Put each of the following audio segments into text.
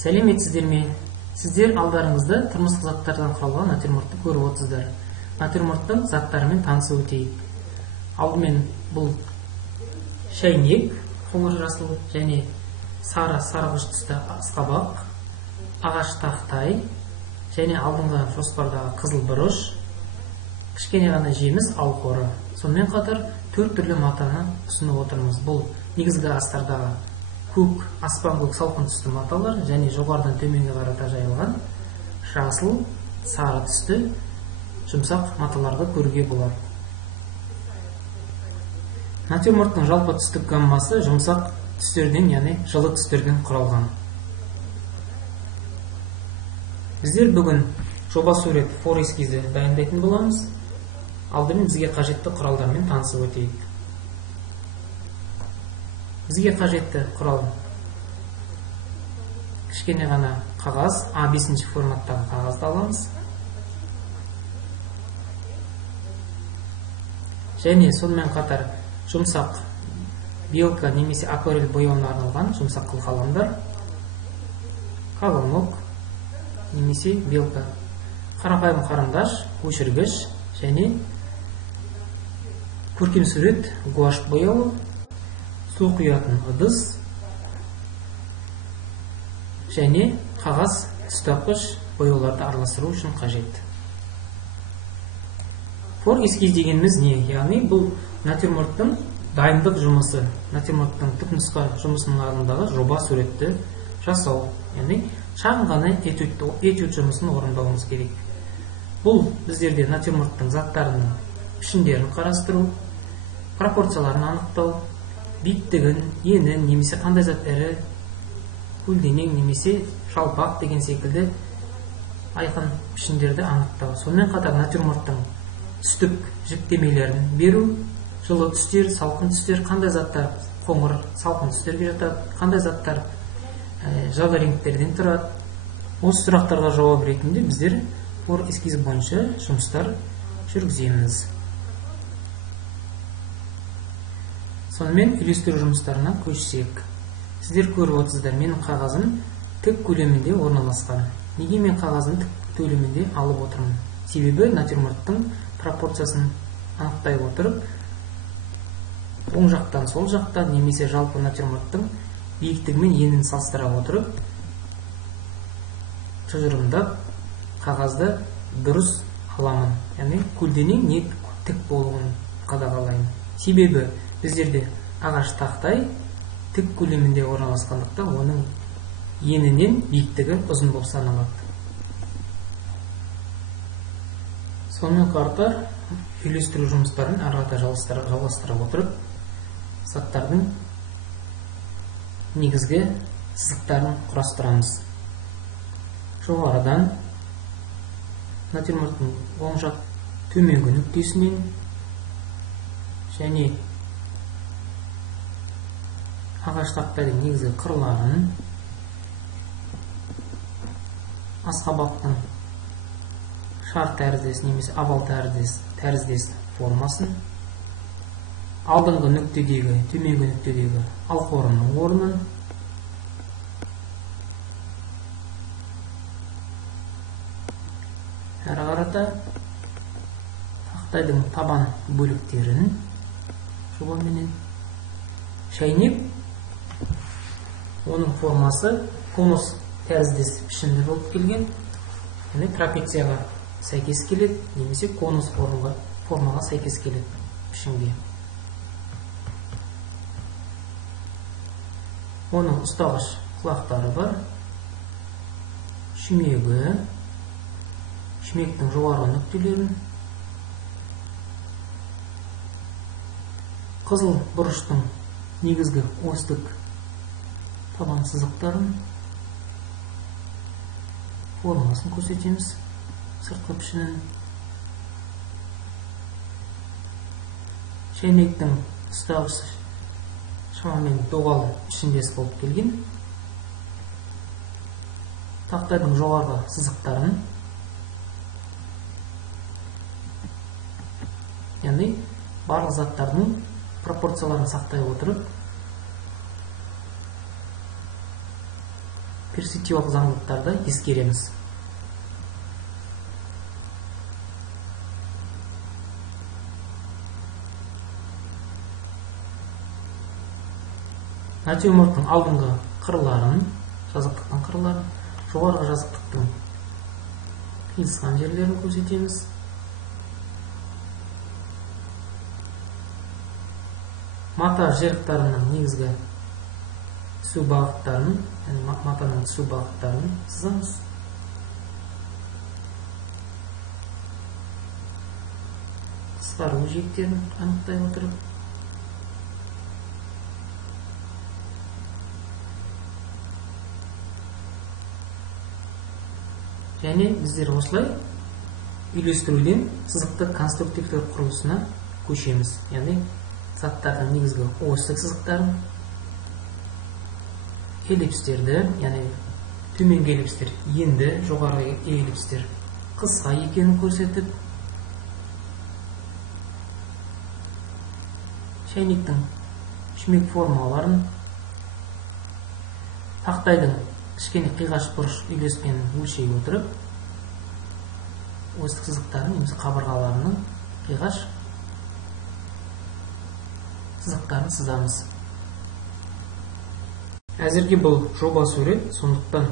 Сәлеметсіздер ме? Сіздер алдарыңызда тұрмыстық заттардан құралған натюрмортты көріп отырсыздар. Натюрморттың заттарымен танысып өтейік. Алдымен бұл шәйнек, қоңыр жасыл және сарғыш түсті асқабақ, ағаш тақтай және алдыңғы жоспардағы қызыл бұрыш, кішкене ғана жеміс алқоры. Сонымен қатар 4 түрлі матаны ұсынып отырмыз. Бұл негізгі астардағы көк, аспан көк салқын түсті маталар және жоғарыдан төменге қарата жайылған жасыл, сары түсті жұмсақ маталарды көруге болады. Натюрморттың жалпы түстік гаммасы жұмсақ түстерден, яғни жылы түстерден құралған. Біздер бүгін жоба сурет фор-эскизді дайындайтын боламыз. Алдымен бізге қажетті құралдармен танысып өтейік. Бізге қажетті құрал кішкене ғана қағаз, А5 форматтағы қағазды аламыз. Және сонымен қатар жұмсақ белка немесе акварель бояуына арналған жұмсақ қылқаламдар, колонок немесе белка, қарапайым қарындаш, өшіргіш және көркем сурет гуашь бояуы, су құятын ыдыс және қағаз ұстағыш бояуларды араластыру үшін қажет. Фор-эскиз дегеніміз не? Яғни бұл натюрморттың дайындық жұмысы, натюрморттың түпнұсқа жұмысының алдындағы жоба суретті жасау, яғни шағын ғана этюд жұмысын орындауымыз керек. Бұл біздерде натюрморттың заттарының пішіндерін қарастыру, пропорцияларын анықтау, биіктігін, енін немесе қандай зат ірі, көлденең немесе жалпақ деген секілді айқын пішіндерді анықтау. Сонымен қатар натюрморттың түстік жіктемелерін беру, жылы түстер, салқын түстер, қандай заттар қоңыр, салқын түстерге жатады, қандай заттар жылы реңктерден тұрады. Осы сұрақтарға жауап ретінде біздер фор-эскиз бойынша жұмыстар жүргіземіз. Сонымен үйлестіру жұмыстарына көшсек. Сіздер көріп отырсыздар, менің қағазым тік көлемінде орналасқан. Неге мен қағазын тік көлемінде алып отырмын? Себебі натюрморттың пропорциясын анықтай отырып, оң жақтан сол жақтан немесе жалпы натюрморттың биіктігімен енін салыстыра отырып, тұжырымдап қағазды дұрыс аламын. Яғни көлденең не тік болуын қадағалаймын. Себебі біздерде ағаш тақтай тік көлемінде орналасқандықтан оның енінен биіктігі ұзын болып саналады. Сонымен қатар үйлестіру жұмыстарын арада жалғастыра отырып, заттардың негізгі сызықтарын құрастырамыз. Жоғарыдан натюрморттың оң жақ төменгі нүктесінен және ағаш тақтайдың негізгі қырларын, асқабақтың шар тәріздес немесе овал тәріздес формасын, алдыңғы нүктедегі, төменгі нүктедегі алқорының орнын, әрі қарата тақтайдың табан бөліктерін жобаменен, шәйнек, оның формасы конус тәріздес пішінді болып келген, яғни трапецияға сәйкес келеді, немесе конус формаға сәйкес келеді пішінге. Оның ұстағыш құлақтары бар, шүмегі, шүмектің жоғарғы нүктелерін, қызыл бұрыштың негізгі осьтік табан сызықтарын, формасын көрсетеміз, сыртқы пішінін. Шәйнектің ұстағышы шамамен доғал пішіндес болып келген. Тақтайдың жоғарғы сызықтарын, яғни барлық заттардың пропорцияларын сақтай отырып, перспективалық заңдылықтарды ескереміз. Натюрморттың алдыңғы қырларын, жазықтықтың қырларын, жоғарғы жазықтықтың қиылысқан жерлерін көрсетеміз. Мата жерықтарының негізгі түсу бағыттарын, матаның түсу бағыттарын сызамыз. Қысқару жиектерін анықтай отырып, және біздер осылай үйлестіруден сызықты конструктивті құрылысына көшеміз. Яғни заттардың негізгі осьтік сызықтарын, эллипстерді, яғни төменгі эллипстер енді, жоғарғы эллипстер қысқа екенін көрсетіп, шайнектің шүмек формаларын, тақтайдың кішкене қиғаш бұрыш үйлескенін өлшей отырып, осьтік сызықтарын немесе қабырғаларының қиғаш сызықтарын сызамыз. Әзірге бұл жоба сурет, сондықтан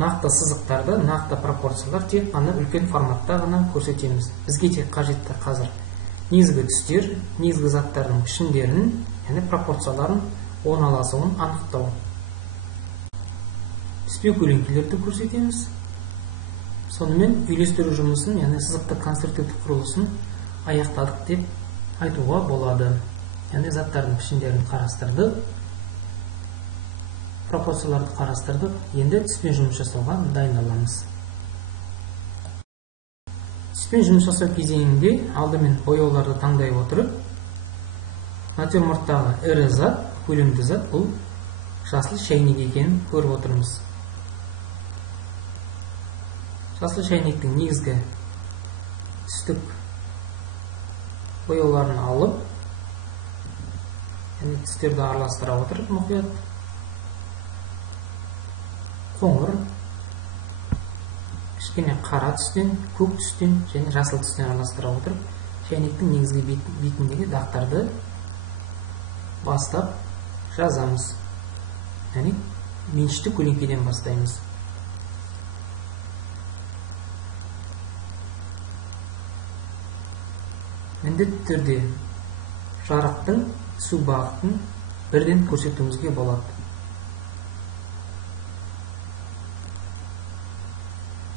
нақты сызықтарды, нақты пропорциялар тек қана үлкен форматта ғана көрсетеміз. Бізге тек қажетті қазір негізгі түстер, негізгі заттардың пішіндерін, яғни пропорцияларын орналасуын анықтау. Түспе көлеңкелерді көрсетеміз. Сонымен үйлестіру жұмысын, яғни сызықты конструктивті құрылысын аяқтадық деп айтуға болады. Яғни заттардың пішіндерін қарастырдық, пропорцияларды қарастырдық, енді түспен жұмыс жасауға дайындаламыз. Түспен жұмыс жасау кезеңінде алдымен бояуларды таңдай отырып, натюрморттағы ірі зат, көлемді зат бұл жасыл шәйнек екенін көріп отырмыз. Жасыл шәйнектің негізгі түстік бояуларын алып, түстерді араластыра отырып, мұқият қоңыр, кішкене қара түстен, көк түстен және жасыл түстен араластыра отырып, шәйнектің негізгі бетіндегі дақтарды бастап жазамыз. Яғни меншікті көлеңкеден бастаймыз. Міндетті түрде жарықтың түсу бағытын бірден көрсетуімізге болады.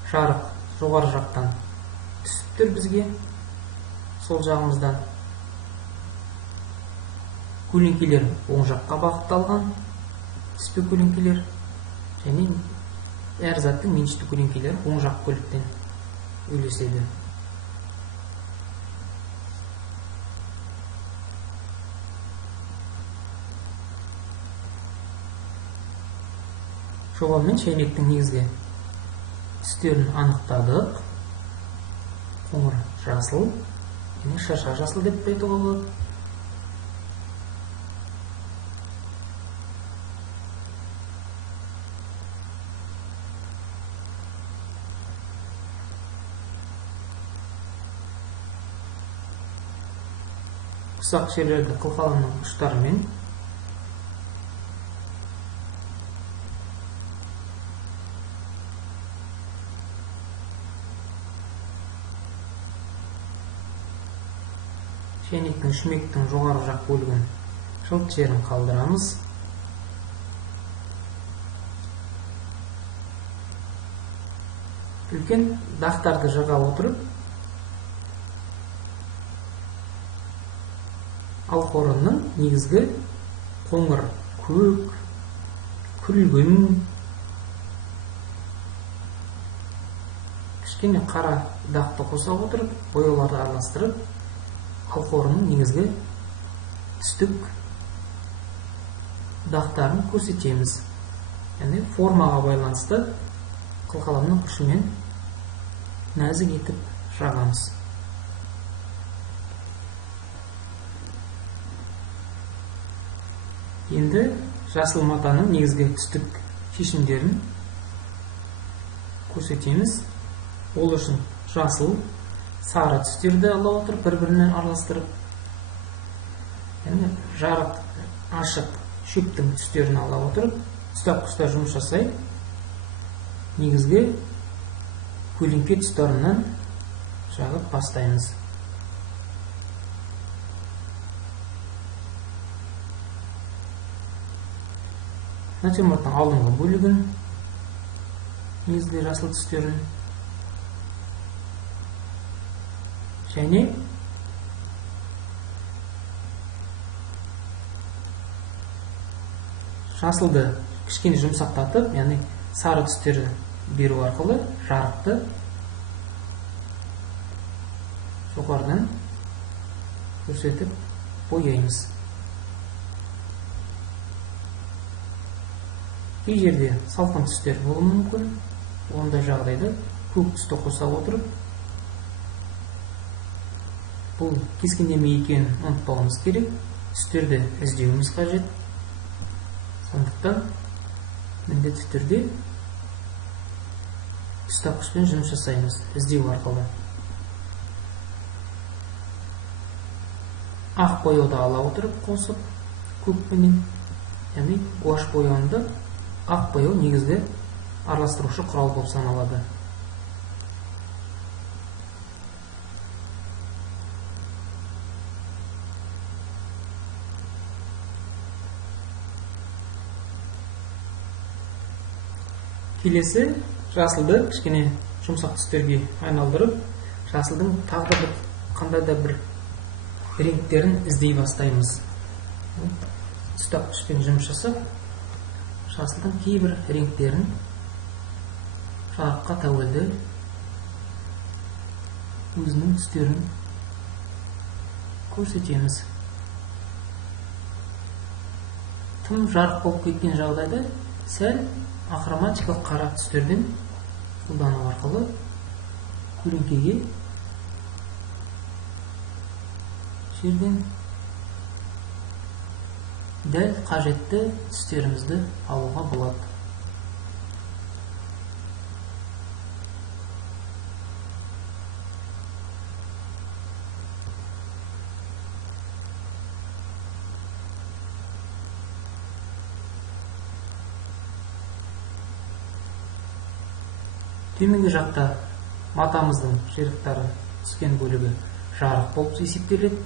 Жарық жоғары жақтан түсіп тұр бізге, сол жағымыздан. Көлеңкелер оң жаққа бағытталған, түспе көлеңкелер, және әр заттың меншікті көлеңкелері оң жақ бөліктен үйлеседі. Жобамен шәйнектің негізгі түстерін анықтадық. Қоңыр жасыл, және шаша жасыл деп айтуға болады. Ұсақ жерлерді қылқаламның ұштарымен шәйнектің шүмектің жоғары жақ бөлігін жылт жерін қалдырамыз. Үлкен дақтарды жыға отырып, алқорынның негізгі қоңыр, көк, күлгін, кішкене қара дақты қоса отырып, бояуларды араластырып, алқорынның негізгі түстік дақтарын көрсетеміз. Яғни формаға байланысты қылқаламның ұшымен нәзік етіп жағамыз. Енді жасыл матаның негізгі түстік шешімдерін көрсетеміз. Ол үшін жасыл, сары түстерді ала отырып, бір-бірінен араластырып, жарық, ашық шөптің түстерін ала отырып, ұстап-ұстап жұмыс жасай, негізгі көлеңке тұстарынан жағып бастаймыз. Натюрморттың алдыңғы бөлігін, негізгі жасыл түстерін, және жасылды кішкене жұмсақтатып, яғни сары түстерді беру арқылы жарықты жоғарыдан көрсетіп бояймыз. Кей жерде салқын түстер болуы мүмкін. Ондай жағдайда көк түсті қоса отырып, бұл кескіндеме екенін ұмытпауымыз керек. Түстерді іздеуіміз қажет. Сондықтан міндетті түрде ұстап-ұстаппен жұмыс жасаймыз, іздеу арқылы. Ақ бояуды ала отырып қосып, көкпенен, яғни гуаш бояуында ақ бояу негізгі араластырушы құрал болып саналады. Келесі жасылды кішкене жұмсақ түстерге айналдырып, жасылдың тағы да қандай да бір реңктерін іздей бастаймыз. Ұстап-ұстаппен жұмыс жасап, жасылдың кейбір реңктерін жарыққа тәуелді өзінің түстерін көрсетеміз. Тым жарық болып кеткен жағдайда сәл ахроматикалық қара түстерден қолдану арқылы көлеңкеге жерден дәл қажетті түстерімізді алуға болады. Төменгі жақта матамыздың жиырықтары түскен бөлігі жарық болып есептеледі.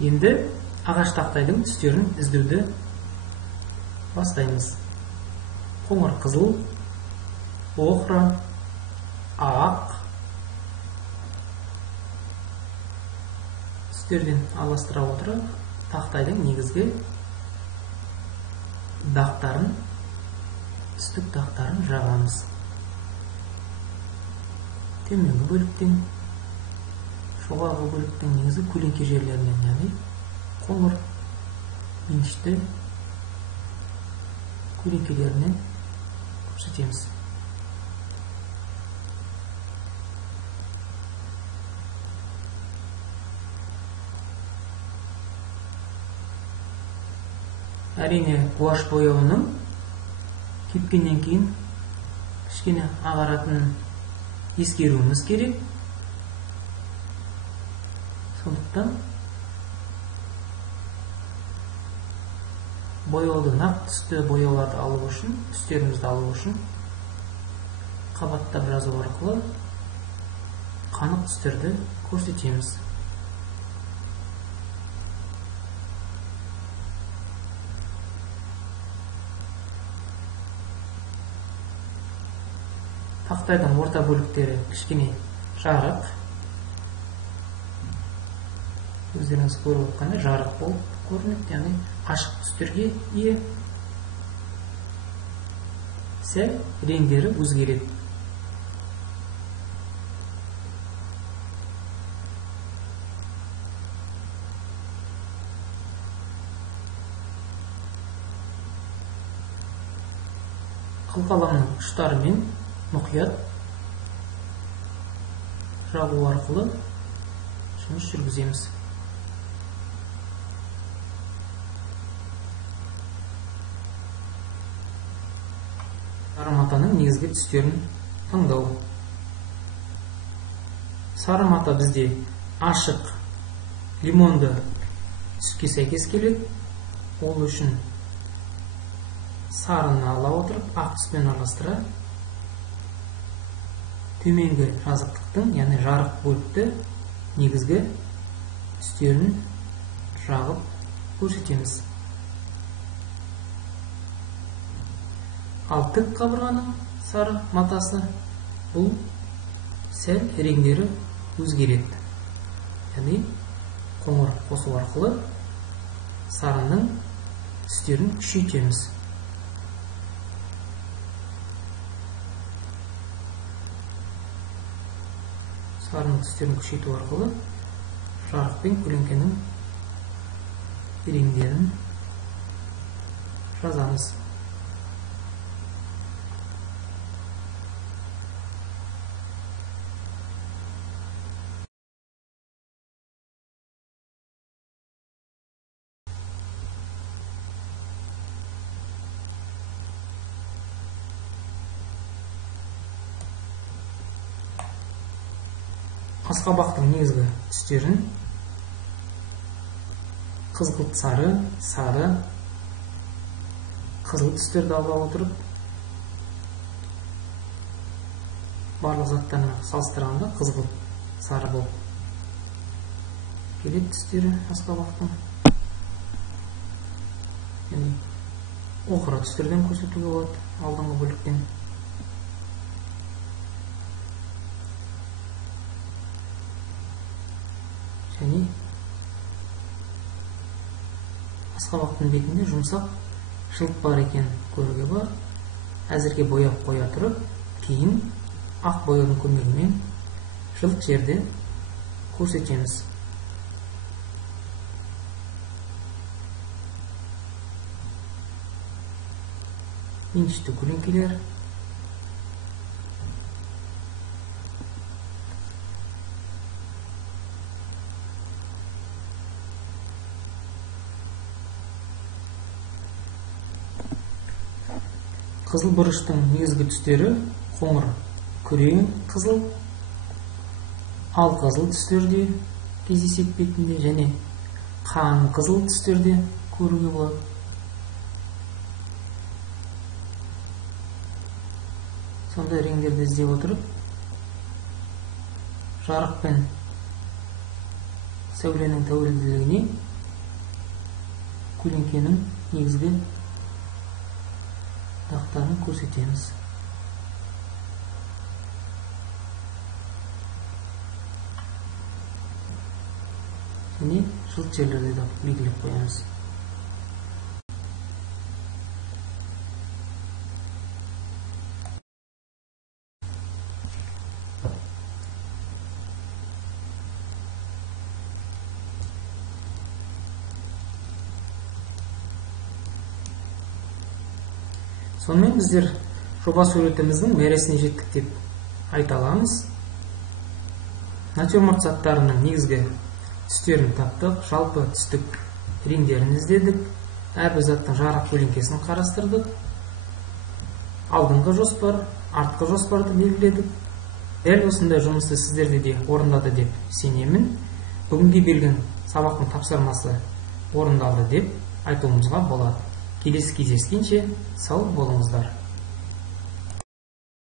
Енді ағаш тақтайдың түстерін іздеуді бастаймыз. Қоңыр қызыл, охра, ақ түстерден аластыра отырып, тақтайдың негізгі дақтарын, түстік дақтарын жағамыз. Төменгі бөліктен, жоғарғы бөліктің негізгі көлеңке жерлерінен, яғни қоңыр енішті көлеңкелерінен көрсетеміз. Әрине, гуаш бояуының кепкеннен кейін кішкене ағаратынын ескеруіміз керек. Сондықтан бояуды нақ түсті бояуларды алу үшін, түстерімізді алу үшін қабаттап жазу арқылы қанық түстерді көрсетеміз. Тақтайдың орта бөліктері кішкене жарық, өздеріңіз көріп отқандай жарық болып көрінеді, яғни ашық түстерге ие. Сәл реңдері өзгереді. Қылқаламның ұштарымен мұқият жабу арқылы жұмыс жүргіземіз. Сары матаның негізгі түстерін таңдау. Сары мата бізде ашық лимонды түске сәйкес келеді. Ол үшін сарыны ала отырып, ақ түспен араластыра төменгі жазықтықтың, яғни жарық бөлікті негізгі түстерін жағып көрсетеміз. Ал тік қабырғаның сары матасы бұл сәл реңдері өзгереді. Яғни қоңыр қосу арқылы сарының түстерін күшейтеміз. Сарының түстерін күшейту арқылы жарық пен көлеңкенің реңдерін жазамыз. Асқабақтың негізгі түстерін қызғылт сары, сары, қызыл түстерді ала отырып, барлық заттарына салыстырғанда қызғылт сары болып келеді түстері асқабақтың. Яғни оқыра түстерден көрсетуге болады алдыңғы бөліктен. Және асқабақтың бетінде жұмсақ шылт бар екен көруге бар. Әзірге бояп қоя тұрып, кейін ақ бояудың көмегімен шылт жерде көрсетеміз. Меншікті көлеңкелер, қызыл бұрыштың негізгі түстері қоңыр күрең қызыл, ал қызыл түстерде кездесек бетінде және қан қызыл түстерде көруге болады. Сондай реңдерді іздеп отырып, жарық пен сәуленің тәуелділігіне көлеңкенің негізгі дақтарын көрсетеміз. Және жылт жерлерді де белгілеп қоямыз. Сонымен біздер жоба суретіміздің мәресіне жеттік деп айта аламыз. Натюрморт заттарының негізгі түстерін таптық, жалпы түстік реңдерін іздедік, әрбір заттың жарық көлеңкесін қарастырдық, алдыңғы жоспар, артқы жоспарды белгіледік. Дәл осындай жұмысты сіздерде де орындады деп сенемін. Бүгінге берген сабақтың тапсырмасы орындалды деп айтуымызға болады. Келесі кездескенше сау болыңыздар.